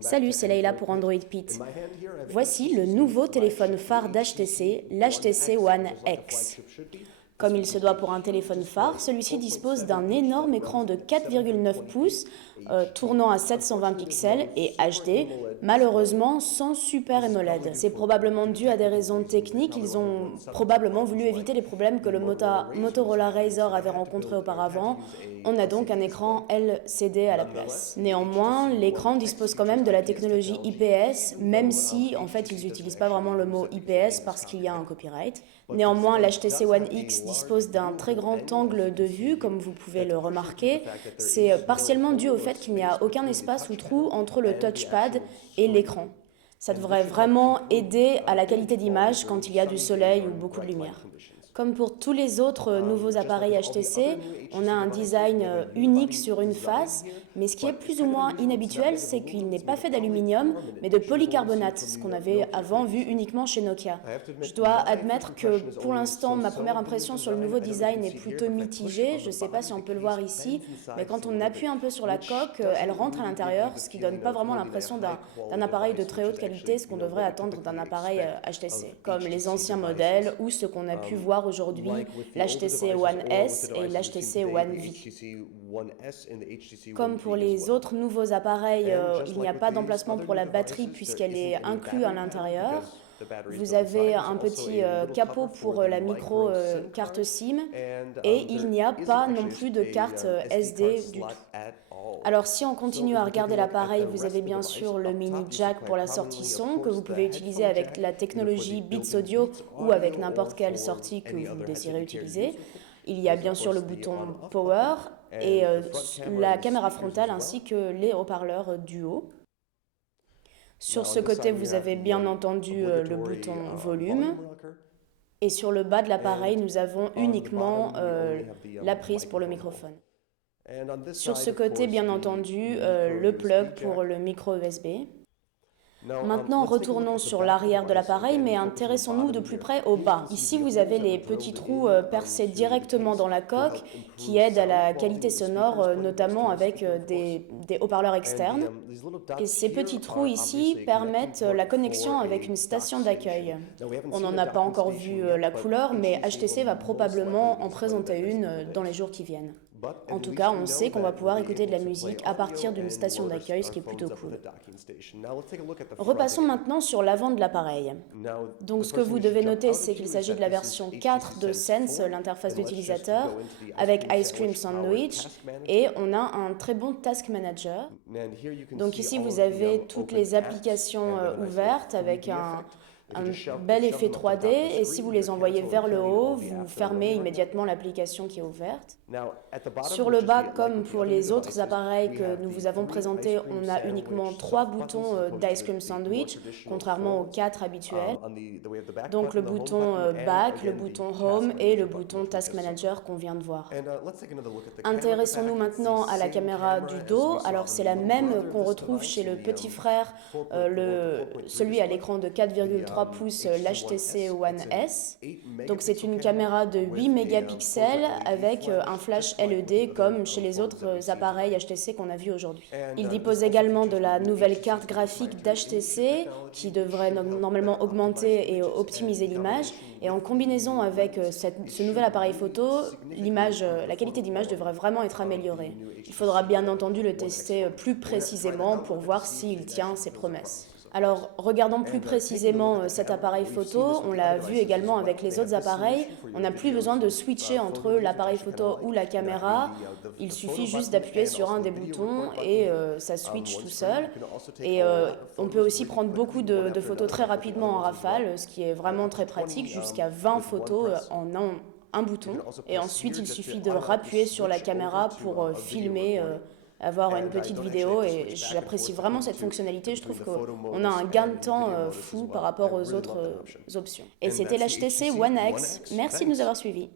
Salut, c'est Leïla pour Android Pete. Voici le nouveau téléphone phare d'HTC, l'HTC One X. Comme il se doit pour un téléphone phare, celui-ci dispose d'un énorme écran de 4,9 pouces, tournant à 720 pixels et HD, malheureusement sans Super AMOLED. C'est probablement dû à des raisons techniques, ils ont probablement voulu éviter les problèmes que le Motorola Razr avait rencontrés auparavant. On a donc un écran LCD à la place. Néanmoins, l'écran dispose quand même de la technologie IPS, même si en fait ils n'utilisent pas vraiment le mot IPS parce qu'il y a un copyright. Néanmoins, l'HTC One X dispose d'un très grand angle de vue, comme vous pouvez le remarquer. C'est partiellement dû au fait qu'il n'y a aucun espace ou trou entre le touchpad et l'écran. Ça devrait vraiment aider à la qualité d'image quand il y a du soleil ou beaucoup de lumière. Comme pour tous les autres nouveaux appareils HTC, on a un design unique sur une face, mais ce qui est plus ou moins inhabituel, c'est qu'il n'est pas fait d'aluminium, mais de polycarbonate, ce qu'on avait avant vu uniquement chez Nokia. Je dois admettre que pour l'instant, ma première impression sur le nouveau design est plutôt mitigée. Je ne sais pas si on peut le voir ici, mais quand on appuie un peu sur la coque, elle rentre à l'intérieur, ce qui donne pas vraiment l'impression d'un appareil de très haute qualité, ce qu'on devrait attendre d'un appareil HTC, comme les anciens modèles ou ce qu'on a pu voir aujourd'hui, l'HTC One S et l'HTC One V. Comme pour les autres nouveaux appareils, il n'y a pas d'emplacement pour la batterie puisqu'elle est inclue à l'intérieur. Vous avez un petit capot pour la micro carte SIM et il n'y a pas non plus de carte SD du tout. Alors si on continue à regarder l'appareil, vous avez bien sûr le mini jack pour la sortie son que vous pouvez utiliser avec la technologie Beats Audio ou avec n'importe quelle sortie que vous désirez utiliser. Il y a bien sûr le bouton Power et la caméra frontale ainsi que les haut-parleurs duo. Sur ce côté, vous avez bien entendu le bouton volume. Et sur le bas de l'appareil, nous avons uniquement la prise pour le microphone. Sur ce côté, bien entendu, le plug pour le micro USB. Maintenant, retournons sur l'arrière de l'appareil, mais intéressons-nous de plus près au bas. Ici, vous avez les petits trous percés directement dans la coque qui aident à la qualité sonore, notamment avec des haut-parleurs externes. Et ces petits trous ici permettent la connexion avec une station d'accueil. On n'en a pas encore vu la couleur, mais HTC va probablement en présenter une dans les jours qui viennent. En tout cas, on sait qu'on va pouvoir écouter de la musique à partir d'une station d'accueil, ce qui est plutôt cool. Repassons maintenant sur l'avant de l'appareil. Donc ce que vous devez noter, c'est qu'il s'agit de la version 4 de Sense, l'interface d'utilisateur, avec Ice Cream Sandwich, et on a un très bon Task Manager. Donc ici, vous avez toutes les applications ouvertes avec un bel effet 3D, et si vous les envoyez vers le haut, vous fermez immédiatement l'application qui est ouverte. Sur le bas, comme pour les autres appareils que nous vous avons présentés, on a uniquement 3 boutons d'Ice Cream Sandwich, contrairement aux 4 habituels. Donc le bouton Back, le bouton Home et le bouton Task Manager qu'on vient de voir. Intéressons-nous maintenant à la caméra du dos. Alors c'est la même qu'on retrouve chez le petit frère, celui à l'écran de 4,3 pouces, l'HTC One S. Donc c'est une caméra de 8 mégapixels avec un flash LED comme chez les autres appareils HTC qu'on a vus aujourd'hui. Il dispose également de la nouvelle carte graphique d'HTC qui devrait normalement augmenter et optimiser l'image. Et en combinaison avec ce nouvel appareil photo, la qualité d'image devrait vraiment être améliorée. Il faudra bien entendu le tester plus précisément pour voir s'il tient ses promesses. Alors, regardons plus précisément cet appareil photo. On l'a vu également avec les autres appareils. On n'a plus besoin de switcher entre l'appareil photo ou la caméra. Il suffit juste d'appuyer sur un des boutons et ça switch tout seul. Et on peut aussi prendre beaucoup de photos très rapidement en rafale, ce qui est vraiment très pratique, jusqu'à 20 photos en un bouton. Et ensuite, il suffit de rappuyer sur la caméra pour filmer avoir une petite vidéo, et j'apprécie vraiment cette fonctionnalité. Je trouve qu'on a un gain de temps fou par rapport aux autres options. Et c'était l'HTC One X. Merci de nous avoir suivis.